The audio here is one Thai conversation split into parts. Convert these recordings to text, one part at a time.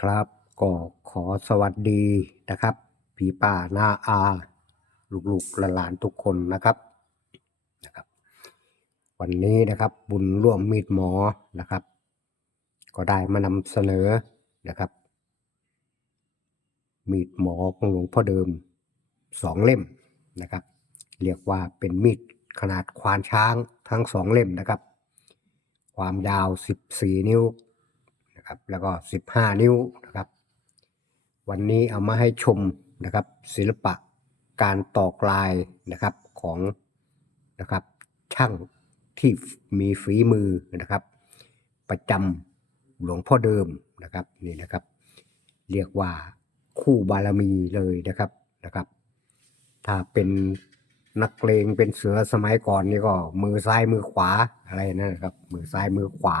ครับ ก็ขอสวัสดีนะครับพี่ป้าน้าอา ลูกๆหลานทุกคนนะครับนะครับ วันนี้นะครับบุญร่วมมีดหมอนะครับ ก็ได้มานำเสนอนะครับ มีดหมอของหลวงพ่อเดิมสองเล่มนะครับ เรียกว่าเป็นมีดขนาดควานช้างทั้งสองเล่มนะครับ ความยาว 14 นิ้ว นะครับ แล้วก็ 15 นิ้วนะครับ วันนี้เอามาให้ชมนะครับ ศิลปะการตอกลายนะครับของนะครับช่างที่มีฝีมือนะครับ ประจำหลวงพ่อเดิมนะครับนี่นะครับ เรียกว่าคู่บารมีเลยนะครับนะครับ ถ้าเป็นนักเลงเป็นเสือสมัยก่อนนี่ก็ มือซ้ายมือขวาอะไรนั่นนะครับ มือซ้ายมือขวา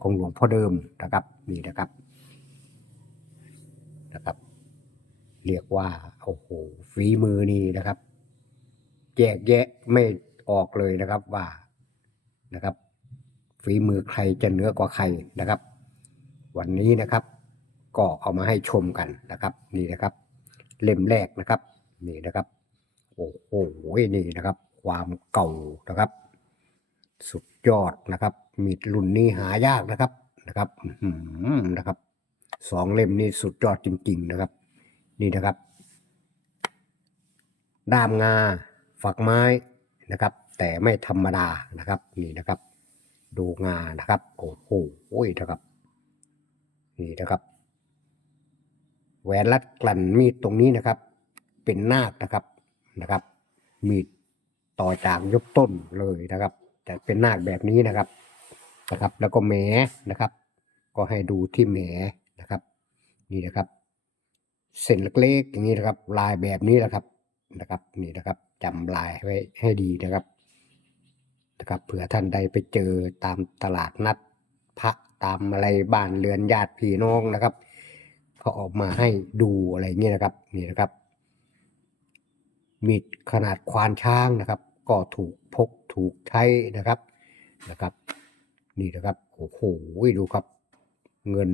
ของหลวงพ่อเดิมนะครับ นี่นะครับนะครับ เรียกว่าโอ้โหฝีมือนี่นะครับแยกแยะไม่ออกเลยนะครับว่านะครับ ฝีมือใครจะเหนือกว่าใครนะครับ วันนี้นะครับ ก็เอามาให้ชมกันนะครับ นี่นะครับ เล่มแรกนะครับ นี่นะครับ โอ้โหนี่นะครับ ความเก่านะครับ สุดยอดนะครับ มีดรุ่นนี้หายากนะครับ นะครับนะครับสองเล่มนี้สุดยอดจริง ๆ นะครับ นี่นะครับ ด้ามงาฝักไม้นะครับ แต่ไม่ธรรมดานะครับ นี่นะครับ ดูงานะครับโอ้โหนะครับ นี่นะครับแหวนรัดกลั่นมีดตรงนี้นะครับ เป็นนาคนะครับนะครับ มีดต่อจากยกต้นเลยนะครับ แต่เป็นนาคแบบนี้นะครับนะครับ แล้วก็แหมนะครับ ก็ให้ดูที่แหมนะครับ นี่นะครับ เส้นเล็กๆอย่างนี้นะครับ ลายแบบนี้แหละครับนะครับ นี่นะครับจำลายไว้ให้ดีนะครับนะครับเผื่อท่านใดไปเจอตามตลาดนัดพระตามอะไรบ้านเรือนญาติพี่น้องนะครับเขาออกมาให้ดูอะไรเงี้ยนะครับนี่นะครับมีดขนาดควานช้างนะครับ ก็ถูกพกถูกใช้นะครับนะครับ นี่นะครับโอ้โหดูครับ เงิน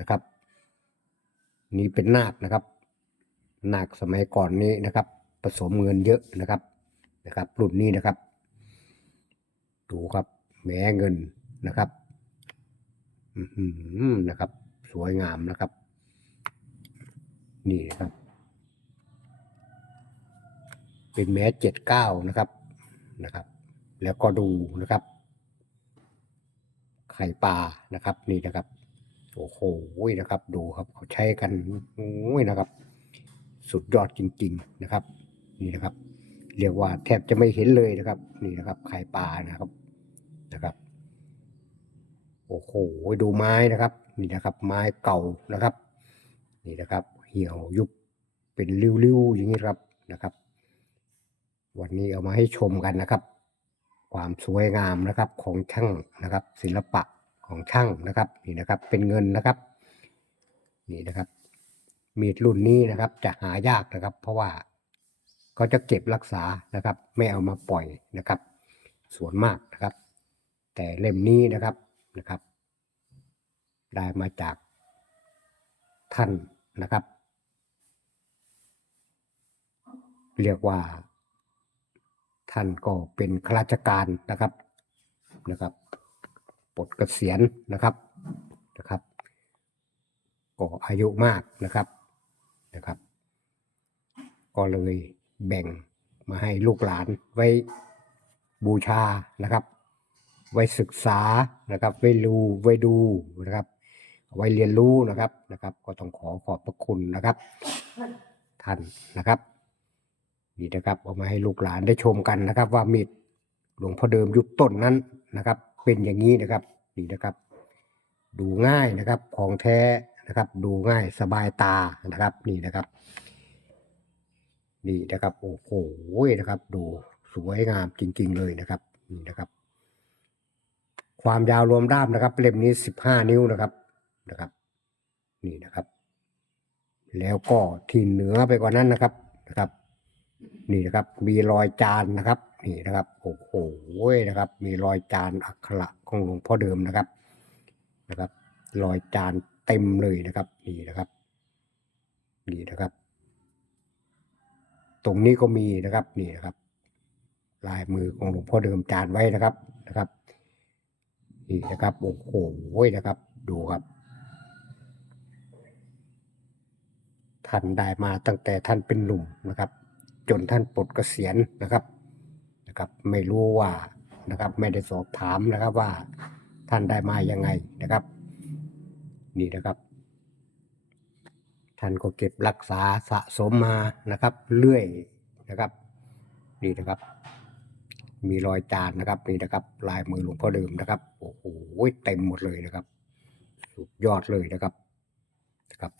นะครับ นี่เป็นนาคนะครับนาคสมัยก่อนนี้นะครับ ผสมเงินเยอะนะครับนะครับ รุ่นนี้นะครับ ดูครับแหม้เงินนะครับอือหือนะครับ สวยงามนะครับ นี่นะครับ เป็นแม้เจ็ดเก้านะครับนะครับ แล้วก็ดูนะครับ ไข่ปลานะครับ นี่นะครับ โอ้โหนะครับ ดูครับเขาใช้กันโอ้ยนะครับ สุดยอดจริง ๆนะครับ นี่นะครับ เรียกว่าแทบจะไม่เห็นเลยนะครับ นี่นะครับไข่ปลานะครับนะครับโอ้โหดูไม้นะครับ นี่นะครับ ไม้เก่านะครับ นี่นะครับ เหี่ยวยุบเป็นริ้วๆอย่างนี้ครับนะครับ วันนี้เอามาให้ชมกันนะครับ ความสวยงามนะครับของช่างนะครับ ศิลปะ ของช่างนะครับนี่นะครับเป็นเงินนะครับนี่นะครับ มีดรุ่นนี้นะครับจะหายากนะครับ เพราะว่าเขาจะเก็บรักษานะครับ ไม่เอามาปล่อยนะครับ ส่วนมากนะครับ แต่เล่มนี้นะครับนะครับ ได้มาจากท่านนะครับ เรียกว่าท่านก็เป็นข้าราชการนะครับนะครับ ปลดเกษียณนะครับนะครับก็อายุมากนะครับนะครับ ก็เลยแบ่งมาให้ลูกหลานไว้บูชานะครับ ไว้ศึกษานะครับ ไว้รู้ไว้ดูนะครับ ไว้เรียนรู้นะครับนะครับ ก็ต้องขอขอบพระคุณนะครับ ท่านนะครับนี่นะครับเอามาให้ลูกหลานได้ชมกันนะครับ ว่ามีดหลวงพ่อเดิมยุคต้นนั้นนะครับ เป็นอย่างนี้นะครับ นี่นะครับ ดูง่ายนะครับของแท้นะครับ ดูง่ายสบายตานะครับนี่นะครับ นี่นะครับโอ้โหนะครับ ดูสวยงามจริง ๆ เลยนะครับนี่นะครับ ความยาวรวมด้ามนะครับ เล่มนี้สิบห้านิ้วนะครับนะครับ นี่นะครับ แล้วก็ที่เหนือไปกว่านั้นนะครับนะครับ นี่นะครับ มีรอยจานนะครับ นี่นะครับโอ้โหนะครับ มีรอยจานอักขระ ของหลวงพ่อเดิมนะครับนะครับรอยจานเต็มเลยนะครับนี่นะครับนี่นะครับ ตรงนี้ก็มีนะครับนี่นะครับลายมือของหลวงพ่อเดิมจานไว้นะครับนะครับนี่นะครับโอ้โหนะครับ ดูครับ ท่านได้มาตั้งแต่ท่านเป็นหนุ่มนะครับ จนท่านปลดเกษียณนะครับนะครับ ไม่รู้ว่า นะครับ ไม่ได้สอบถามนะครับว่าท่านได้มายังไงนะครับ นี่นะครับ ท่านก็เก็บรักษาสะสมมานะครับ เรื่อยนะครับ นี่นะครับ มีรอยจานนะครับนี่นะครับ ลายมือหลวงพ่อเดิมนะครับโอ้โหเต็มหมดเลยนะครับ สุดยอดเลยนะครับนะครับ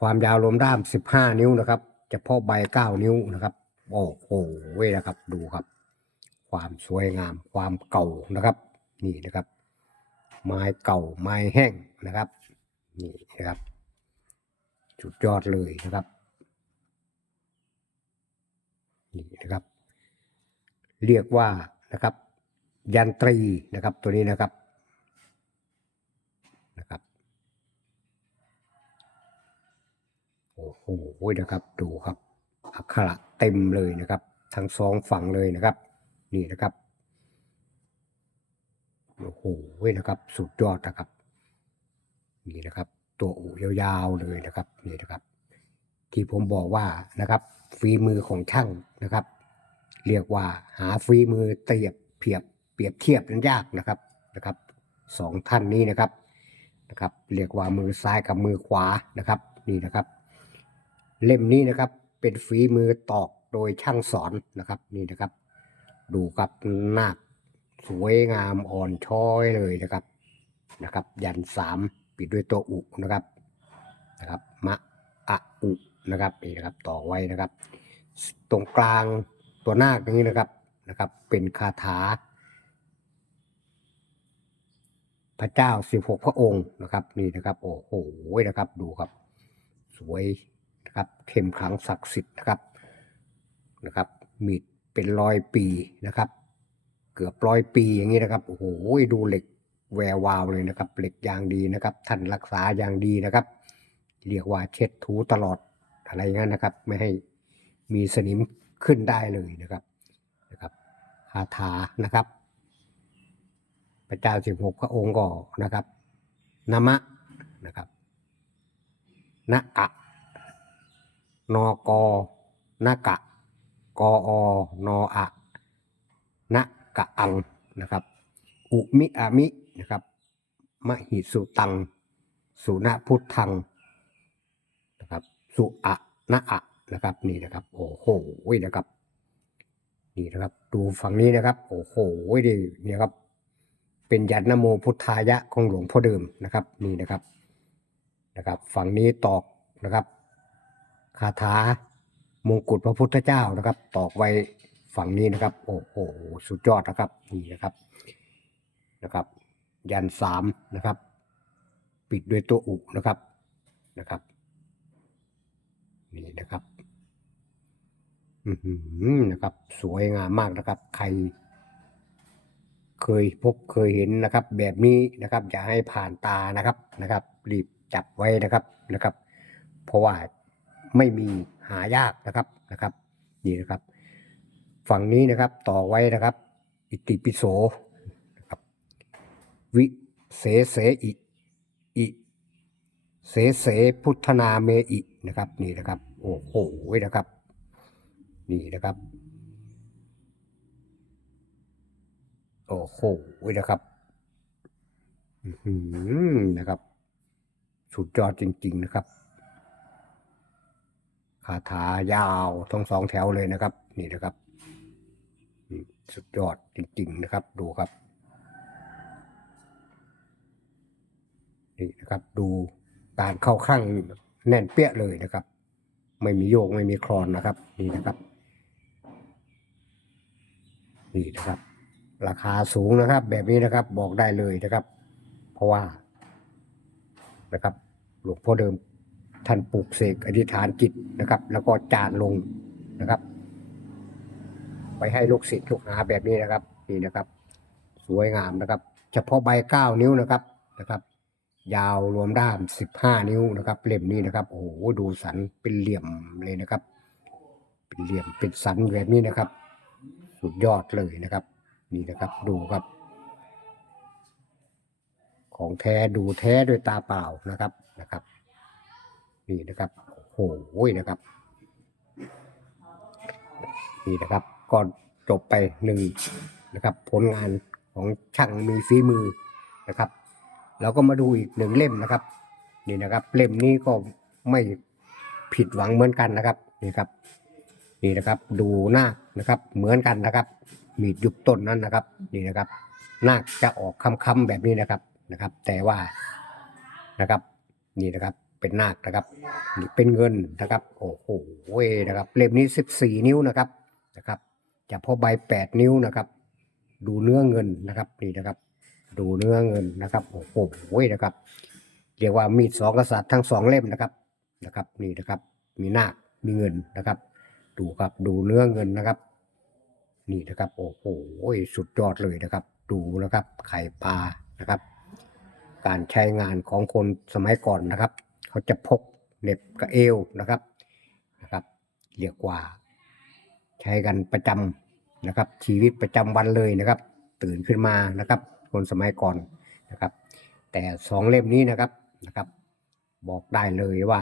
ความยาวรวมด้าม 15 นิ้วนะครับเฉพาะใบ 9 นิ้วนะครับ โอ้โหเว้ยนะครับ ดูครับ ความสวยงามความเก่านะครับนี่นะครับ ไม้เก่าไม้แห้งนะครับนี่นะครับสุดยอดเลยนะครับนี่นะครับ เรียกว่านะครับ ยันตรีนะครับตัวนี้นะครับนะครับโอ้โหนะครับดูครับ อักขระเต็มเลยนะครับ ทั้งสองฝั่งเลยนะครับ นี่นะครับโอ้โหนะครับ สุดยอดนะครับ นี่นะครับ ตัวอูยาวๆเลยนะครับนี่นะครับ ที่ผมบอกว่านะครับฝีมือของช่างนะครับ เรียกว่าหาฝีมือเทียบเพียบเปรียบเทียบนั้นยากนะครับนะครับสองท่านนี้นะครับนะครับ เรียกว่ามือซ้ายกับมือขวานะครับ นี่นะครับ เล่มนี้นะครับเป็นฝีมือตอกโดยช่างสอนนะครับนี่นะครับ ดูครับนาคสวยงามอ่อนช้อยเลยนะครับนะครับ ยันสามปิดด้วยตัวอุนะครับนะครับมะอะอุนะครับนี่นะครับต่อไว้นะครับ ตรงกลางตัวนาคอย่างนี้นะครับนะครับ เป็นคาถา พระเจ้าสิบหกพระองค์นะครับ นี่นะครับโอ้โหนะครับดูครับ สวยนะครับเข้มขลังศักดิ์สิทธิ์นะครับนะครับมีด เป็นร้อยปีนะครับ เกือบร้อยปีอย่างนี้นะครับโอ้โหดูเหล็กแวววาวเลยนะครับ เหล็กอย่างดีนะครับ ท่านรักษาอย่างดีนะครับ เรียกว่าเช็ดถูตลอดอะไรเงี้ยนะครับ ไม่ให้มีสนิมขึ้นได้เลยนะครับนะครับคาถานะครับ พระเจ้าสิบหกพระองค์ก็นะครับนามะนะครับนะอะนอกนากะ กออนออะนะกะอังนะครับ อุมิอามินะครับมหิสุตัง สุณพุทธังนะครับ สุอะนะอะนะครับนี่นะครับ โอ้โหนะครับ นี่นะครับ ดูฝั่งนี้นะครับ โอ้โหดีเนี่ยครับ เป็นยันนโมพุทธายะของหลวงพ่อเดิมนะครับ นี่นะครับนะครับ ฝั่งนี้ตอกนะครับคาถา มงกุฎพระพุทธเจ้านะครับตอกไว้ฝั่งนี้นะครับ โอ้โหสุดยอดนะครับนี่นะครับนะครับ ยันสามนะครับ ปิดด้วยตัวอุนะครับนะครับนี่นะครับอือหือนะครับ สวยงามมากนะครับ ใคร เคยพบเคยเห็นนะครับ แบบนี้นะครับ อย่าให้ผ่านตานะครับนะครับ รีบจับไว้นะครับนะครับ เพราะว่าไม่มี หายากนะครับนะครับนี่นะครับ ฝั่งนี้นะครับต่อไว้นะครับ อิติปิโสนะครับวิเสเสอิอิเสเสพุทธนาเมอินะครับนี่นะครับโอ้โหนะครับ นี่นะครับโอ้โหนะครับอื้อหือนะครับ สุดยอดจริง ๆ นะครับ คาถายาวทั้งสองแถวเลยนะครับ นี่นะครับสุดยอดจริง ๆ นะครับ ดูครับ นี่นะครับ ดูการเข้าข้างแน่นเปี้ยเลยนะครับ ไม่มีโยกไม่มีคลอนนะครับ นี่นะครับ นี่นะครับ ราคาสูงนะครับ แบบนี้นะครับบอกได้เลยนะครับ เพราะว่านะครับหลวงพ่อเดิม ท่านปลูกเสกอธิษฐานจิตนะครับ แล้วก็จานลงนะครับ ไปให้ลูกศิษย์ลูกหาแบบนี้นะครับนี่นะครับ สวยงามนะครับ เฉพาะใบเก้านิ้วนะครับนะครับ ยาวรวมด้าม15นิ้วนะครับเล่มนี้นะครับโอ้โหดูสันเป็นเหลี่ยมเลยนะครับ เป็นเหลี่ยมเป็นสันแบบนี้นะครับ สุดยอดเลยนะครับ นี่นะครับดูครับของแท้ดูแท้ด้วยตาเปล่านะครับนะครับ นี่นะครับโอ้โหนะครับ นี่นะครับ ก็จบไปหนึ่งนะครับ ผลงานของช่างมีฝีมือนะครับเราก็มาดูอีกหนึ่งเล่มนะครับ นี่นะครับ เล่มนี้ก็ไม่ผิดหวังเหมือนกันนะครับนี่ครับ นี่นะครับ ดูหน้านะครับ เหมือนกันนะครับ มีดยุบต้นนั้นนะครับ นี่นะครับหน้าจะออกคำๆแบบนี้นะครับนะครับ แต่ว่านะครับ นี่นะครับ เป็นนาคนะครับ เป็นเงินนะครับ โอ้โหนะครับ เล่มนี้ 14 นิ้วนะครับนะครับจะพอใบ 8 นิ้วนะครับ ดูเนื้อเงินนะครับนี่นะครับ ดูเนื้อเงินนะครับโอ้โหนะครับ เรียกว่ามีดสองกษัตริย์ทั้งสองเล่มนะครับนะครับ นี่นะครับ มีนาคมีเงินนะครับ ดูครับดูเนื้อเงินนะครับ นี่นะครับ โอ้โหสุดยอดเลยนะครับ ดูนะครับไข่ปลานะครับ การใช้งานของคนสมัยก่อนนะครับ เขาจะพกเน็บกับเอวนะครับนะครับเรียกว่า ใช้กันประจำนะครับ ชีวิตประจำวันเลยนะครับ ตื่นขึ้นมานะครับ คนสมัยก่อนนะครับ แต่สองเล่มนี้นะครับนะครับ บอกได้เลยว่า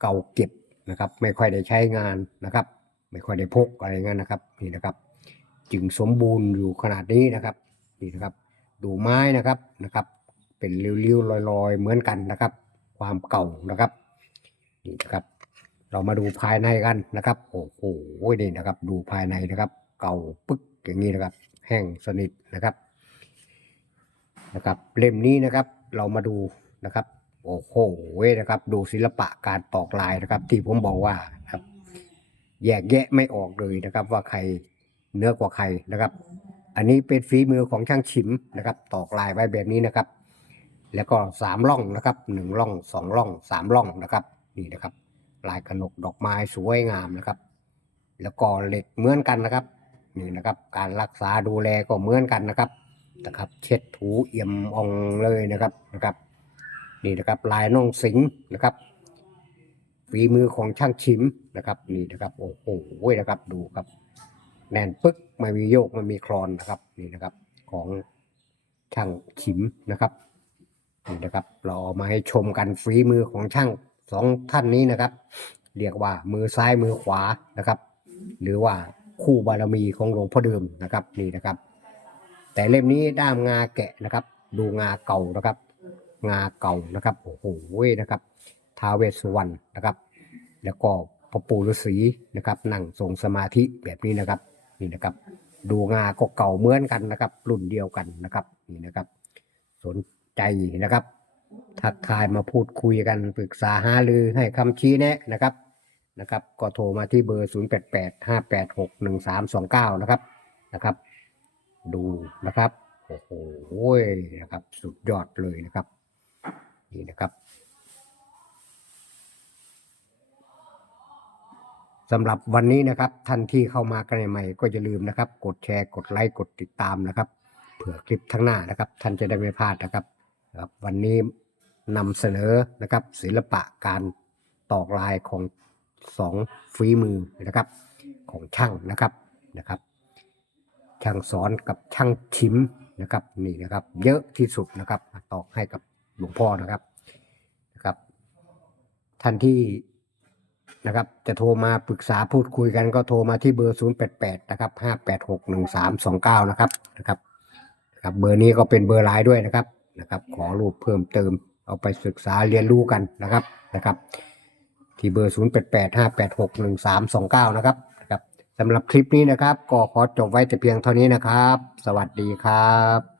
เก่าเก็บนะครับ ไม่ค่อยได้ใช้งานนะครับ ไม่ค่อยได้พกอะไรเงี้ยนะครับนี่นะครับจึงสมบูรณ์อยู่ขนาดนี้นะครับนี่นะครับ ดูไม้นะครับนะครับ เป็นริ้วๆลอย ๆ เหมือนกันนะครับ ความเก่านะครับนี่นะครับ เรามาดูภายในกันนะครับ โอ้โหนี่นะครับ ดูภายในนะครับ เก่าปึ๊กอย่างนี้นะครับ แห้งสนิทนะครับนะครับ เล่มนี้นะครับเรามาดูนะครับโอ้โหนะครับ ดูศิลปะการตอกลายนะครับ ที่ผมบอกว่าครับ แยกแยะไม่ออกเลยนะครับ ว่าใครเนื้อกว่าใครนะครับ อันนี้เป็นฝีมือของช่างฉิมนะครับ ตอกลายไว้แบบนี้นะครับ แล้วก็สามร่องนะครับหนึ่งร่องสองร่องสามร่องนะครับนี่นะครับ ลายกระหนกดอกไม้สวยงามนะครับ แล้วก็เหล็กเหมือนกันนะครับนี่นะครับ การรักษาดูแลก็เหมือนกันนะครับนะครับ เช็ดถูเอี่ยมอองเลยนะครับนะครับนี่นะครับลายน่องสิงนะครับฝีมือของช่างชิมนะครับ นี่นะครับโอ้โหนะครับดูครับแน่นปึ๊กไม่มีโยกไม่มีคลอนนะครับ นี่นะครับ ของช่างชิมนะครับ นี่นะครับ เราเอามาให้ชมกันฝีมือของช่างสองท่านนี้นะครับ เรียกว่ามือซ้ายมือขวานะครับ หรือว่าคู่บารมีของหลวงพ่อเดิมนะครับนี่นะครับ แต่เล่มนี้ด้ามงาแกะนะครับ ดูงาเก่านะครับ งาเก่านะครับโอ้โหนะครับท้าเวสสุวรรณนะครับ แล้วก็พ่อปู่ฤาษีนะครับ นั่งทรงสมาธิแบบนี้นะครับนี่นะครับ ดูงาก็เก่าเหมือนกันนะครับ รุ่นเดียวกันนะครับนี่นะครับ สน ใจนะครับ ทักทายมาพูดคุยกันปรึกษาหารือให้คำชี้แนะนะครับนะครับ ก็โทรมาที่เบอร์ 0 8 8 5 8 6 1 3 2 9 นะครับนะครับ ดูนะครับโอ้โหนะครับ สุดยอดเลยนะครับนี่นะครับสำหรับวันนี้นะครับท่านที่เข้ามากันใหม่ก็อย่าลืมนะครับ กดแชร์กดไลค์กดติดตามนะครับ เผื่อคลิปทั้งหน้านะครับ ท่านจะได้ไม่พลาดนะครับ ครับวันนี้นำเสนอนะครับศิลปะการตอกลายของสองฝีมือนะครับของช่างนะครับนะครับ ช่างสอนกับช่างชิมนะครับนี่นะครับ เยอะที่สุดนะครับตอกให้กับหลวงพ่อนะครับนะครับ ท่านที่นะครับจะโทรมาปรึกษาพูดคุยกันก็โทรมาที่เบอร์ 088 นะครับ 5861329 นะครับนะครับนะครับ เบอร์นี้ก็เป็นเบอร์ไลน์ด้วยนะครับ นะครับ ขอรูปเพิ่มเติมเอาไปศึกษาเรียนรู้กันนะครับนะครับที่เบอร์ 0885861329 นะครับนะครับสำหรับคลิปนี้นะครับ ก็ขอจบไว้แต่เพียงเท่านี้นะครับ สวัสดีครับ